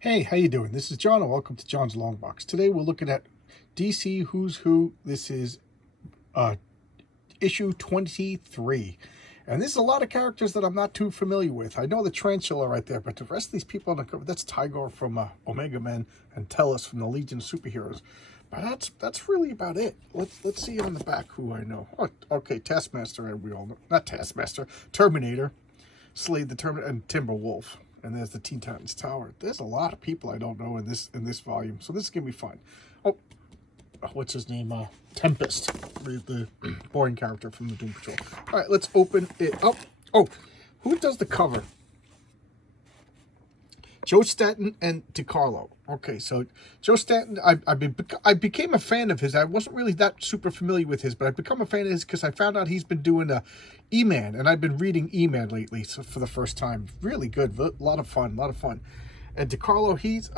Hey, how you doing? This is John, and welcome to John's Long Box. Today we're looking at DC Who's Who. This is uh, issue 23. And this is a lot of characters that I'm not too familiar with. I know the Tarantula right there, but the rest of these people on the cover, that's Tigor from Omega Men and Tellus from the Legion of Superheroes. But that's really about it. Let's see on the back who I know. Oh, okay, Taskmaster, we all know. Not Taskmaster, Terminator, Slade the Terminator, and Timberwolf. And there's the Teen Titans Tower. There's a lot of people I don't know in this volume, so this is gonna be fun. Oh, what's his name? Tempest, the boring character from the Doom Patrol. All right, let's open it up. Oh, who does the cover? Joe Staton and DiCarlo. Okay, so Joe Staton, I became a fan of his. I wasn't really that super familiar with his, but I've become a fan of his because I found out he's been doing E-Man, and I've been reading E-Man lately so for the first time. Really good, a lot of fun. And DiCarlo, he's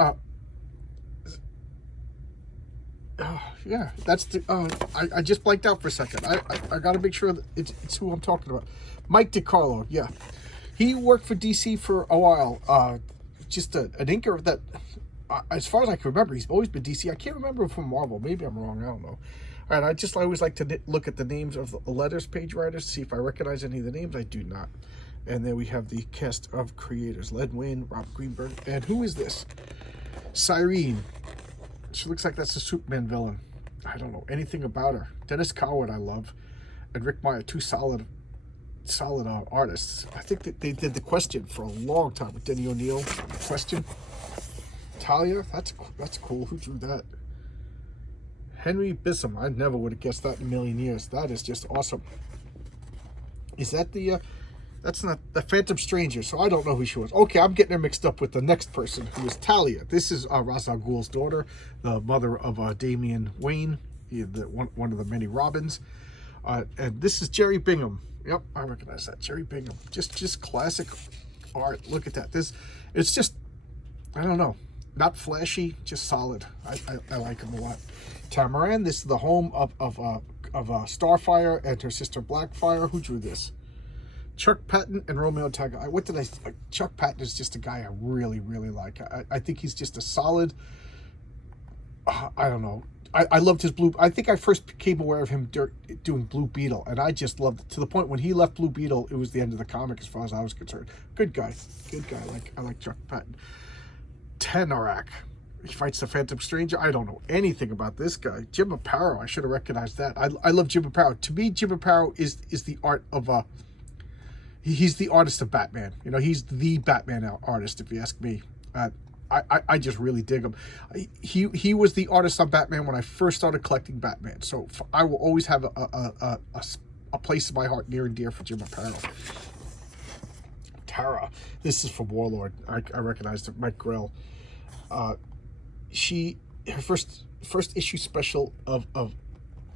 yeah, that's the. I just blanked out for a second. I got to make sure that it's who I'm talking about. Mike DiCarlo, yeah, he worked for DC for a while. Just an inker that, as far as I can remember, he's always been DC. I can't remember from Marvel. Maybe I'm wrong. I don't know. All right, I always like to look at the names of the letters page writers, see if I recognize any of the names. I do not. And then we have the cast of creators: Len Wein, Rob Greenberg, and who is this? Cyrene. She looks like that's a Superman villain. I don't know anything about her. Dennis Coward, I love, and Rick Meyer, two solid artists. I think that they did the Question for a long time with Denny O'Neil. Question. Talia, that's cool. Who drew that? Henry Bissum. I never would have guessed that in a million years. That is just awesome. Is that the? That's not the Phantom Stranger. So I don't know who she was. Okay, I'm getting her mixed up with the next person who is Talia. This is Ra's al Ghul's daughter, the mother of Damian Wayne, one of the many Robins. And this is Jerry Bingham. Yep, I recognize that. Jerry Bingham. Just classic art. Look at that. It's just, I don't know, not flashy, just solid. I like him a lot. Tamaran, this is the home of Starfire and her sister Blackfire. Who drew this? Chuck Patton and Romeo Taga. Chuck Patton is just a guy I really, really like. I think he's just a solid, I don't know. I loved his Blue. I think I first became aware of him doing Blue Beetle, and I just loved it to the point when he left Blue Beetle, it was the end of the comic as far as I was concerned. Good guy. I like Chuck Patton. Tanarak. He fights the Phantom Stranger. I don't know anything about this guy. Jim Aparo. I should have recognized that. I love Jim Aparo. To me, Jim Aparo is the art of he's the artist of Batman. You know, he's the Batman artist, if you ask me. I just really dig him. He was the artist on Batman when I first started collecting Batman. So I will always have a place in my heart near and dear for Jim Aparo. Tara. This is from Warlord. I recognized it. Mike Grell. Her first issue special of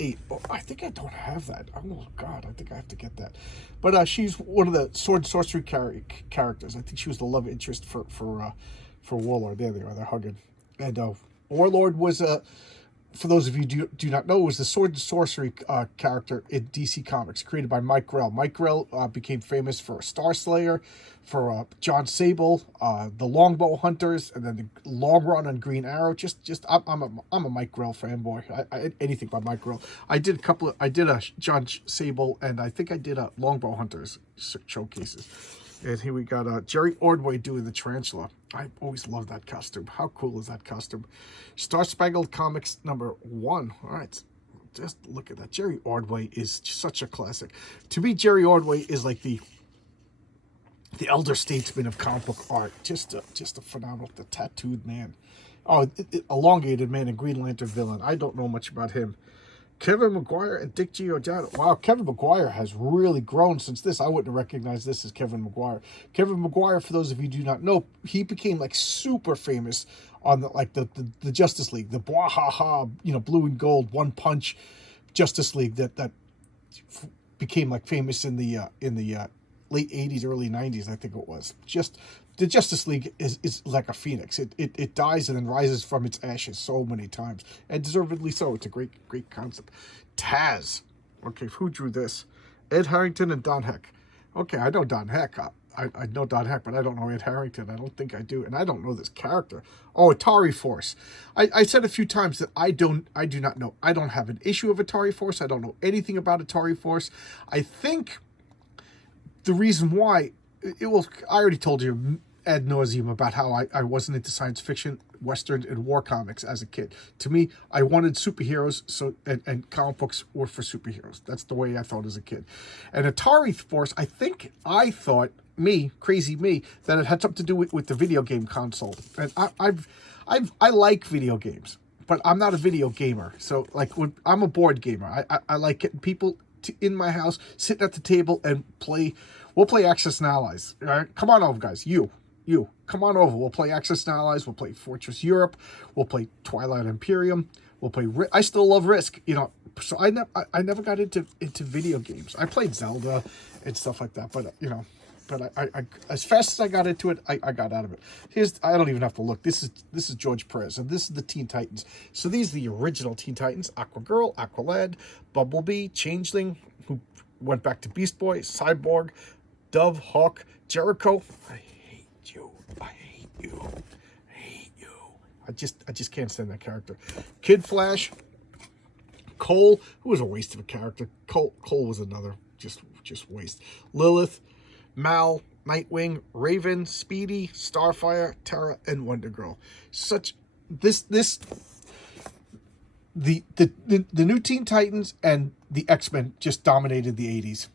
8. Oh, I think I don't have that. Oh God, I think I have to get that. But she's one of the sword and sorcery characters. I think she was the love interest for Warlord. There they are. They're hugging. And Warlord was for those of you who do not know, was the sword and sorcery character in DC Comics, created by Mike Grell. Mike Grell became famous for Star Slayer, for John Sable, the Longbow Hunters, and then the Long Run on Green Arrow. I'm a Mike Grell fanboy. I anything by Mike Grell. I did a John Sable, and I think I did a Longbow Hunters showcases. And here we got Jerry Ordway doing the Tarantula. I always love that costume. How cool is that costume? Star Spangled Comics #1. All right, just look at that. Jerry Ordway is such a classic. To me, Jerry Ordway is like the elder statesman of comic book art. Just a phenomenal, the tattooed man. Oh, elongated man and Green Lantern villain. I don't know much about him. Kevin Maguire and Dick Giordano. Wow, Kevin Maguire has really grown since this. I wouldn't have recognized this as Kevin Maguire. Kevin Maguire, for those of you who do not know, he became like super famous on the Justice League, the Bwahaha, blue and gold One Punch Justice League that became like famous in the late 80s, early 90s, I think it was. Just the Justice League is like a phoenix. It dies and then rises from its ashes so many times, and deservedly so. It's a great concept. Taz. Okay, who drew this? Ed Harrington and Don Heck. Okay, I know Don Heck. I know Don Heck, but I don't know Ed Harrington. I don't think I do, and I don't know this character. Oh, Atari Force. I said a few times that I do not know. I don't have an issue of Atari Force. I don't know anything about Atari Force. I think the reason why it was, I already told you ad nauseum about how I wasn't into science fiction, Western, and war comics as a kid. To me, I wanted superheroes, so and comic books were for superheroes. That's the way I thought as a kid. And Atari Force, I thought, crazy me, that it had something to do with the video game console. And I like video games, but I'm not a video gamer. So like I'm a board gamer. I like getting people in my house, sitting at the table and play. We'll play Axis and Allies. All right, come on over, guys. You, come on over. We'll play Axis and Allies. We'll play Fortress Europe. We'll play Twilight Imperium. We'll play. I still love Risk. So I never got into video games. I played Zelda and stuff like that, but I as fast as I got into it, I got out of it. I don't even have to look. This is George Perez, and this is the Teen Titans. So these are the original Teen Titans: Aquagirl, Aqualad, Bumblebee, Changeling, who went back to Beast Boy, Cyborg, Dove, Hawk, Jericho. I hate you. I just can't stand that character. Kid Flash, Cole, who was a waste of a character. Cole was another just waste. Lilith, Mal, Nightwing, Raven, Speedy, Starfire, Terra, and Wonder Girl. The new Teen Titans and the X-Men just dominated the 80s.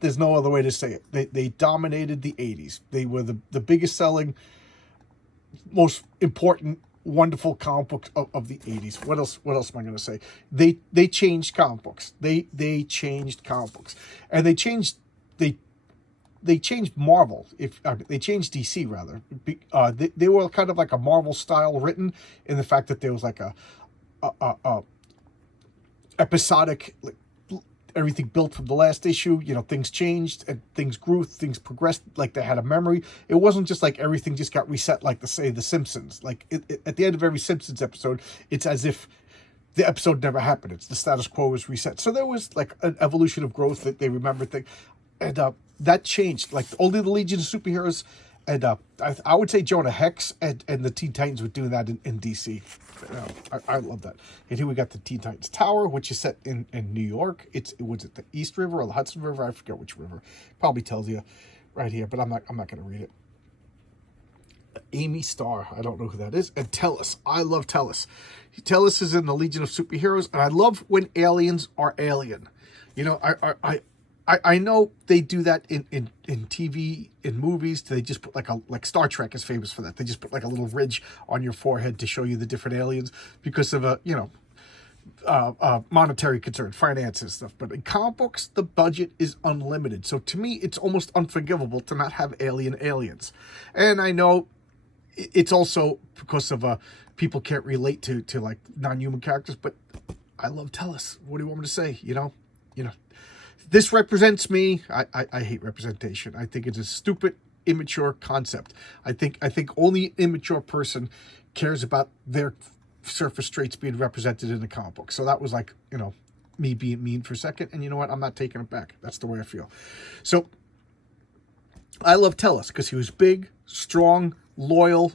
There's no other way to say it. They dominated the 80s. They were the biggest selling, most important, wonderful comic books of the 80s. What else am I going to say? They changed comic books. They changed comic books. And they changed Marvel. They changed DC rather. They were kind of like a Marvel style written, in the fact that there was like a episodic, like everything built from the last issue. Things changed and things grew, things progressed, like they had a memory. It wasn't just like everything just got reset, like The Simpsons. Like at the end of every Simpsons episode, it's as if the episode never happened. It's the status quo was reset. So there was like an evolution of growth that they remembered things. And that changed. Like only the Legion of Superheroes, and I would say Jonah Hex and the Teen Titans were doing that in DC. I love that. And here we got the Teen Titans Tower, which is set in New York. Was it the East River or the Hudson River? I forget which river. Probably tells you right here, but I'm not going to read it. Amy Starr, I don't know who that is. And Tellus, I love Tellus. Tellus is in the Legion of Superheroes, and I love when aliens are alien. I know they do that in TV, in movies. They just put like Star Trek is famous for that. They just put like a little ridge on your forehead to show you the different aliens because of monetary concern, finances stuff. But in comic books, the budget is unlimited. So to me, it's almost unforgivable to not have aliens. And I know it's also because of people can't relate to like non-human characters, but I love Tellus. What do you want me to say? This represents me. I hate representation. I think it's a stupid, immature concept. I think only an immature person cares about their surface traits being represented in a comic book. So that was like, me being mean for a second. And you know what? I'm not taking it back. That's the way I feel. So I love Tellus because he was big, strong, loyal.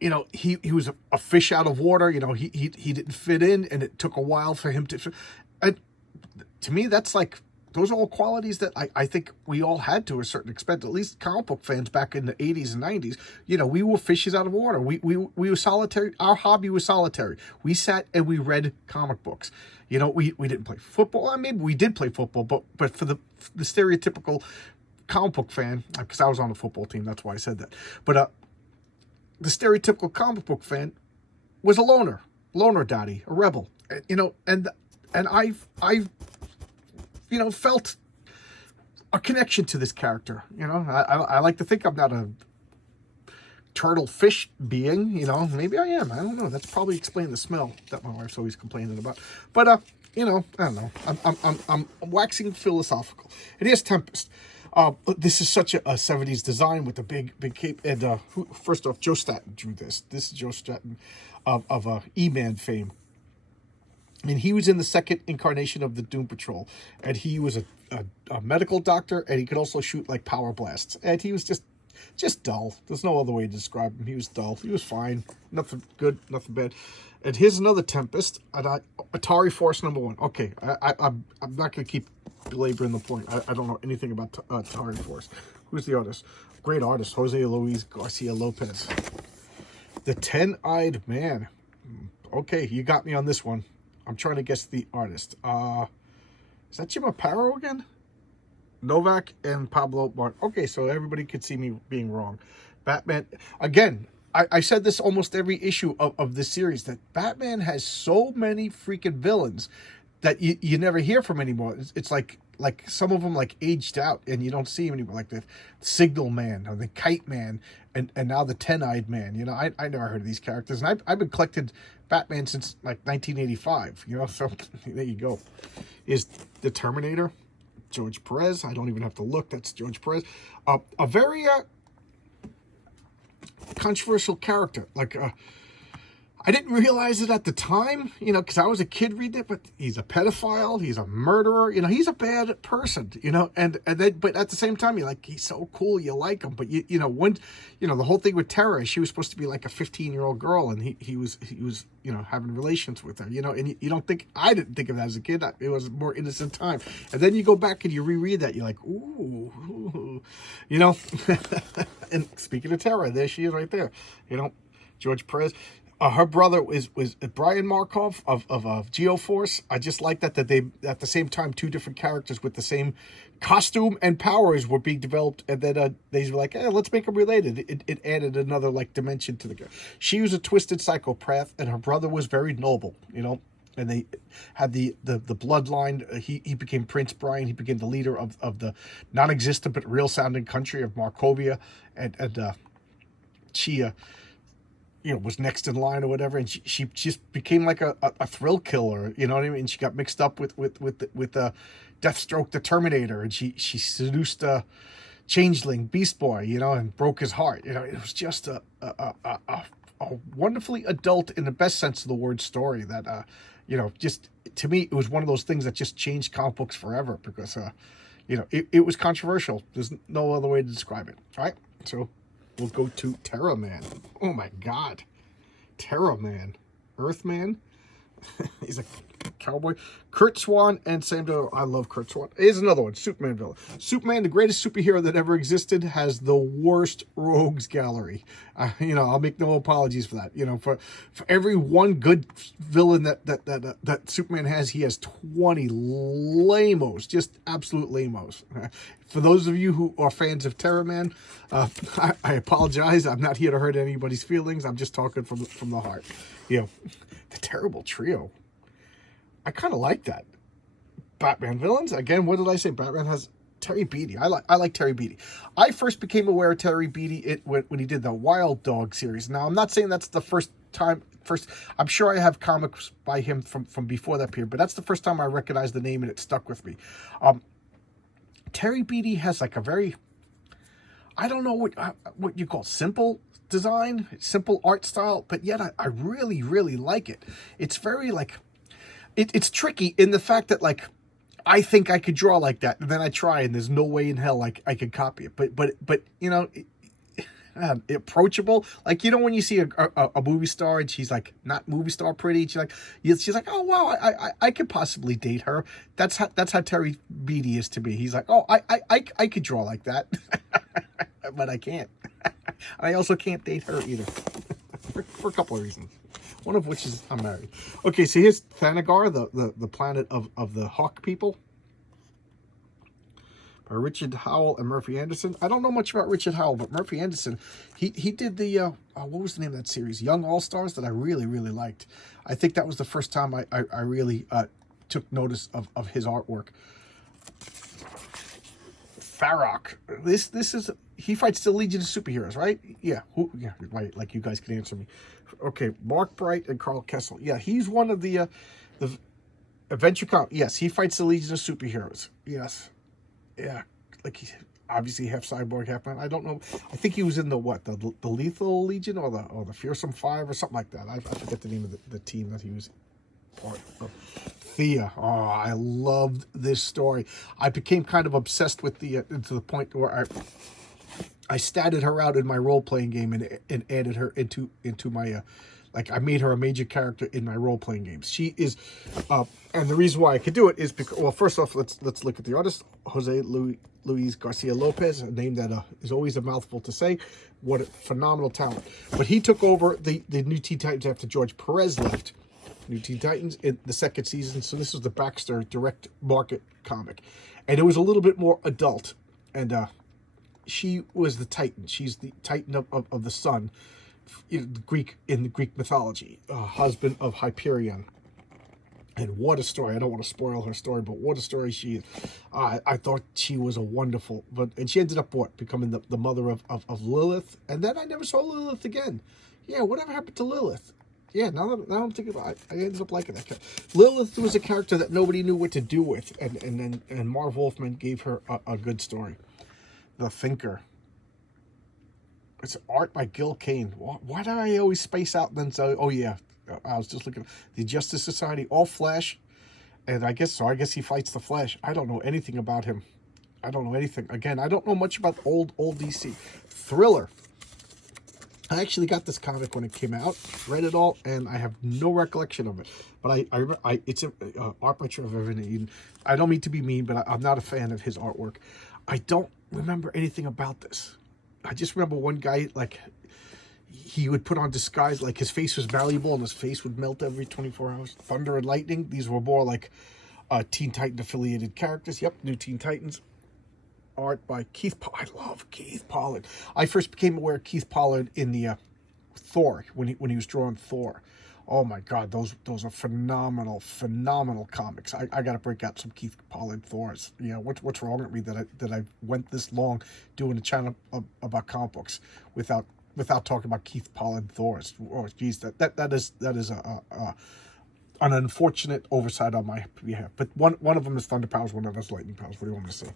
He was a fish out of water. He didn't fit in, and it took a while for him to. And to me, that's like, those are all qualities that I think we all had to a certain extent, at least comic book fans back in the 80s and 90s. We were fishes out of water. We were solitary. Our hobby was solitary. We sat and we read comic books. We didn't play football. Well, maybe we did play football, but for the stereotypical comic book fan, because I was on the football team, that's why I said that. But the stereotypical comic book fan was a loner daddy, a rebel. And I felt a connection to this character. I like to think I'm not a turtle fish being, maybe I am. I don't know. That's probably explaining the smell that my wife's always complaining about. But, I don't know. I'm waxing philosophical. It is Tempest. This is such a 70s design with the big cape. And first off, Joe Staton drew this. This is Joe Staton of E-Man fame. and he was in the second incarnation of the Doom Patrol, and he was a medical doctor, and he could also shoot like power blasts, and he was just dull. There's no other way to describe him. He was dull. He was fine. Nothing good, nothing bad. And here's another Tempest. Atari Force #1. Okay, I'm not going to keep belaboring the point. I don't know anything about Atari Force. Who's the artist? Great artist, Jose Luis Garcia Lopez. The Ten-Eyed Man. Okay, you got me on this one. I'm trying to guess the artist. Is that Jim Aparo again? Novak and Pablo Martin. Okay, so everybody could see me being wrong. Batman, again, I said this almost every issue of this series, that Batman has so many freaking villains that you never hear from anymore. It's like some of them like aged out and you don't see them anymore, like the Signal Man or the Kite Man and now the Ten-Eyed Man. You know, I never heard of these characters, and I've been collecting Batman since like 1985, you know, so there you go. Is the Terminator George Perez? I don't even have to look. That's George Perez. A very controversial character. Like, I didn't realize it at the time, you know, because I was a kid reading it, but he's a pedophile, he's a murderer, you know, he's a bad person, you know, and then, but at the same time, you're like, he's so cool, you like him, but you know, when, you know, the whole thing with Tara, she was supposed to be like a 15-year-old girl, and he was, you know, having relations with her, you know, and you don't think, I didn't think of that as a kid, it was a more innocent time, and then you go back and you reread that, you're like, ooh, you know, and speaking of Tara, there she is right there, you know, George Perez. Her brother was Brian Markov of Geoforce. I just like that they, at the same time, two different characters with the same costume and powers were being developed, and then they were like, hey, let's make them related. It added another like dimension to the girl. She was a twisted psychopath, and her brother was very noble, you know. And they had the bloodline. He became Prince Brian. He became the leader of the non-existent but real-sounding country of Markovia, and she you know, was next in line or whatever, and she just became like a thrill killer, you know what I mean? She got mixed up with Deathstroke the Terminator, and she seduced Changeling Beast Boy, you know, and broke his heart. You know, it was just a wonderfully adult, in the best sense of the word, story that you know, just to me it was one of those things that just changed comic books forever, because you know, it was controversial. There's no other way to describe it. All right, so we'll go to Terra Man. Oh my God. Terra Man. Earthman. He's a cowboy. Kurt Swan and Sam Dell. I love Kurt Swan. Here's another one. Superman villain. Superman, the greatest superhero that ever existed, has the worst rogues gallery. You know, I'll make no apologies for that. You know, for every one good villain that Superman has, he has 20 lamos. Just absolute lamos. For those of you who are fans of Terra Man, I apologize. I'm not here to hurt anybody's feelings. I'm just talking from the heart. You know, the Terrible Trio. I kind of like that. Batman villains. Again, what did I say? Batman has Terry Beatty. I like Terry Beatty. I first became aware of Terry Beatty when he did the Wild Dog series. Now, I'm not saying that's the first time. I'm sure I have comics by him from before that period, but that's the first time I recognized the name, and it stuck with me. Terry Beatty has like a very, I don't know what you call simple design, simple art style, but yet I really, really like it. It's very like, it's tricky in the fact that like, I think I could draw like that, and then I try, and there's no way in hell like I could copy it. But you know, approachable. Like, you know, when you see a movie star and she's like not movie star pretty, she's like, oh wow, I could possibly date her. That's how Terry Beatty is to me. He's like, oh, I could draw like that, but I can't. I also can't date her either, for a couple of reasons. One of which is I'm married. Okay, so here's Thanagar, the planet of the Hawk people, by Richard Howell and Murphy Anderson. I don't know much about Richard Howell, but Murphy Anderson, he did the what was the name of that series? Young All Stars, that I really, really liked. I think that was the first time I really took notice of his artwork. Farrock. This is, he fights the Legion of Superheroes, right? Yeah. Yeah, right. Like, you guys can answer me. Okay, Mark Bright and Carl Kessel. Yeah, he's one of the Adventure Comics. Yes, he fights the Legion of Superheroes. Yes. Yeah. Like, he's obviously half cyborg, half man. I don't know. I think he was in the what? The Lethal Legion or the Fearsome Five or something like that. I forget the name of the team that he was part of Thea. Oh, I loved this story. I became kind of obsessed with Thea to the point where I statted her out in my role-playing game and added her into my like I made her a major character in my role-playing games. She is and the reason why I could do it is because, well, first off, let's look at the artist, Jose Luis Garcia Lopez, a name that is always a mouthful to say. What a phenomenal talent. But he took over the New Teen Titans after George Perez left New Teen Titans in the second season. So this was the Baxter direct market comic. And it was a little bit more adult. And she was the Titan. She's the Titan of the sun in the Greek mythology, husband of Hyperion. And what a story. I don't want to spoil her story, but what a story she is. I thought she was a wonderful, and she ended up becoming the mother of Lilith. And then I never saw Lilith again. Yeah, whatever happened to Lilith? Yeah, now I'm thinking about it, I ended up liking that character. Lilith was a character that nobody knew what to do with, and Marv Wolfman gave her a good story. The Thinker. It's art by Gil Kane. Why do I always space out and then say, oh yeah, I was just looking at the Justice Society, all Flash, and I guess he fights the Flash. I don't know anything about him. I don't know anything. Again, I don't know much about old DC. Thriller. I actually got this comic when it came out, read it all, and I have no recollection of it. But I remember it's art by Trevor Van Eden. I don't mean to be mean, but I'm not a fan of his artwork. I don't remember anything about this. I just remember one guy, like, he would put on disguise, like his face was malleable and his face would melt every 24 hours. Thunder and Lightning, these were more like Teen Titan affiliated characters. Yep, New Teen Titans. Art by Keith Pollard. I love Keith Pollard. I first became aware of Keith Pollard in the Thor, when he was drawing Thor. Oh my God, those are phenomenal comics. I got to break out some Keith Pollard Thors. You know, what's wrong with me that I went this long doing a channel about comic books without talking about Keith Pollard Thors? Oh, geez, that is an unfortunate oversight on my behalf. But one of them is Thunder Powers, one of them is Lightning Powers. What do you want me to say?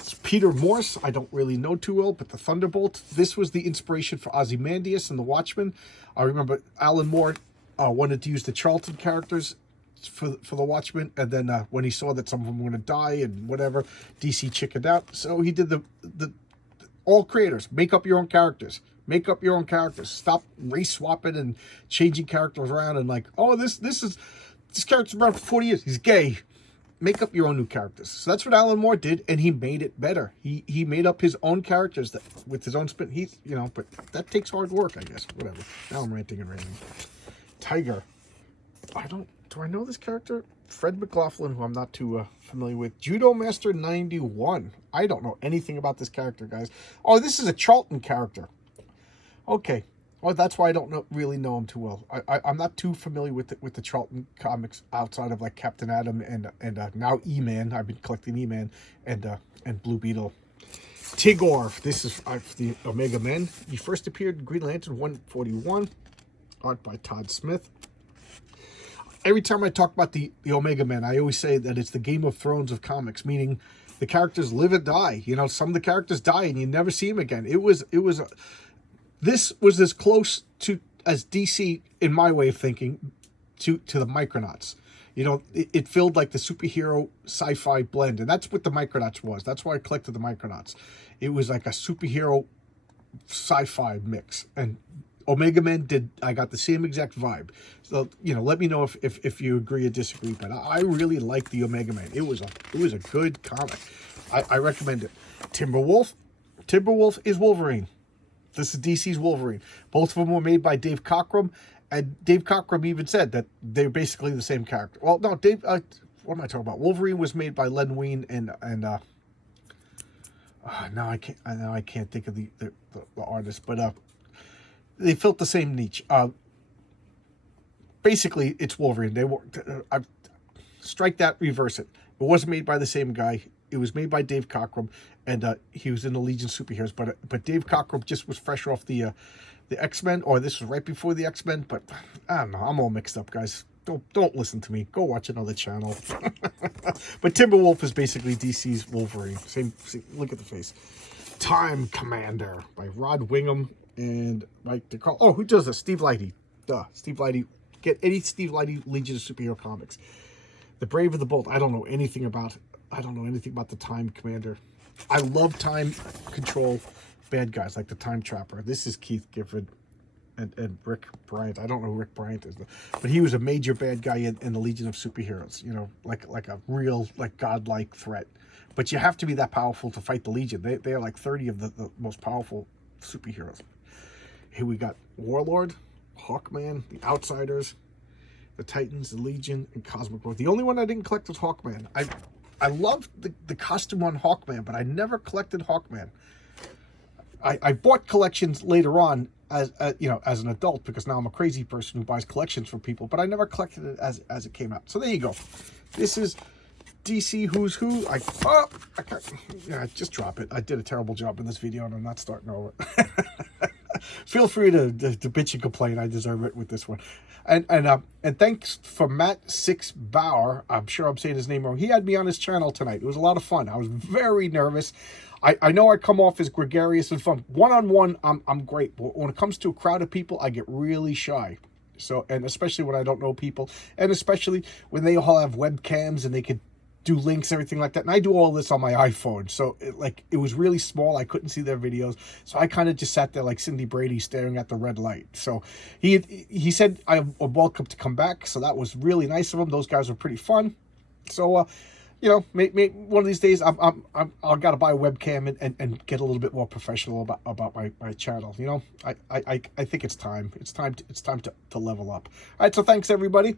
It's Peter Morse, I don't really know too well, but the Thunderbolt. This was the inspiration for Ozymandias and the Watchmen. I remember Alan Moore wanted to use the Charlton characters for the Watchmen, and then when he saw that some of them were going to die and whatever, DC chickened out. So he did the all creators, make up your own characters. Make up your own characters. Stop race swapping and changing characters around and like, oh, this character's around for 40 years. He's gay. Make up your own new characters. So that's what Alan Moore did, and he made it better. He made up his own characters with his own spin. But that takes hard work, I guess. Whatever. Now I'm ranting and raving. Tiger. Do I know this character? Fred McLaughlin, who I'm not too familiar with. Judo Master 91. I don't know anything about this character, guys. Oh, this is a Charlton character. Okay. Well, that's why I don't really know him too well. I'm not too familiar with the Charlton comics outside of like Captain Atom and now E-Man. I've been collecting E-Man and Blue Beetle. Tigor. This is the Omega Men. He first appeared in Green Lantern 141. Art by Todd Smith. Every time I talk about the Omega Men, I always say that it's the Game of Thrones of comics, meaning the characters live and die. You know, some of the characters die and you never see them again. This was as close to as DC, in my way of thinking, to the Micronauts. You know, it filled like the superhero sci-fi blend, and that's what the Micronauts was. That's why I collected the Micronauts. It was like a superhero sci-fi mix, and Omega Men I got the same exact vibe. So, you know, let me know if you agree or disagree, but I really like the Omega Man. It was a good comic. I recommend it. Timberwolf is Wolverine. This is DC's Wolverine. Both of them were made by Dave Cockrum, and Dave Cockrum even said that they're basically the same character. Well, no, Dave. What am I talking about? Wolverine was made by Len Wein and now I can't think of the artist, but they filled the same niche. Basically, it's Wolverine. They were strike that, reverse it. It wasn't made by the same guy. It was made by Dave Cockrum, and he was in the Legion Superheroes. But Dave Cockrum just was fresh off the X-Men, or this was right before the X-Men. But I don't know. I'm all mixed up, guys. Don't listen to me. Go watch another channel. But Timberwolf is basically DC's Wolverine. Same. Look at the face. Time Commander by Rod Wingham and Mike DeCarlo. Oh, who does this? Steve Lighty. Steve Lighty Get any Steve Lighty Legion of Superhero comics. The Brave of the Bold. I don't know anything about the Time Commander. I love Time Control bad guys like the Time Trapper. This is Keith Gifford and Rick Bryant. I don't know who Rick Bryant is, but he was a major bad guy in the Legion of Superheroes. You know, like a real godlike threat. But you have to be that powerful to fight the Legion. They are like 30 of the most powerful superheroes. Here we got Warlord, Hawkman, the Outsiders, the Titans, the Legion, and Cosmic War. The only one I didn't collect was Hawkman. I loved the costume on Hawkman, but I never collected Hawkman. I bought collections later on as as an adult, because now I'm a crazy person who buys collections for people, but I never collected it as it came out. So there you go. This is DC Who's Who. I can't, just drop it. I did a terrible job in this video and I'm not starting over. Feel free to bitch and complain. I deserve it with this one. And thanks for Matt Six Bauer. I'm sure I'm saying his name wrong. He had me on his channel tonight. It was a lot of fun. I was very nervous. I know I come off as gregarious and fun. One-on-one, I'm great. But when it comes to a crowd of people, I get really shy. So, and especially when I don't know people, and especially when they all have webcams and they could do links, everything like that. And I do all this on my iPhone. So it was really small. I couldn't see their videos. So I kind of just sat there like Cindy Brady staring at the red light. So he said I'm welcome to come back. So that was really nice of him. Those guys were pretty fun. So, maybe one of these days I've got to buy a webcam and get a little bit more professional about my channel. I think it's time. It's time to level up. All right, so thanks everybody.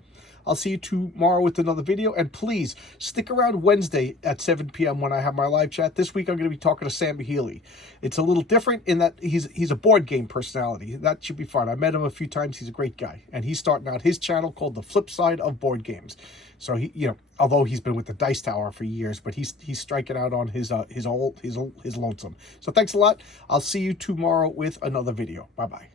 I'll see you tomorrow with another video, and please stick around Wednesday at 7 p.m. when I have my live chat. This week I'm going to be talking to Sam Healy. It's a little different in that he's a board game personality. That should be fun. I met him a few times. He's a great guy, and he's starting out his channel called The Flip Side of Board Games. So he, although he's been with the Dice Tower for years, but he's striking out on his lonesome. So thanks a lot. I'll see you tomorrow with another video. Bye bye.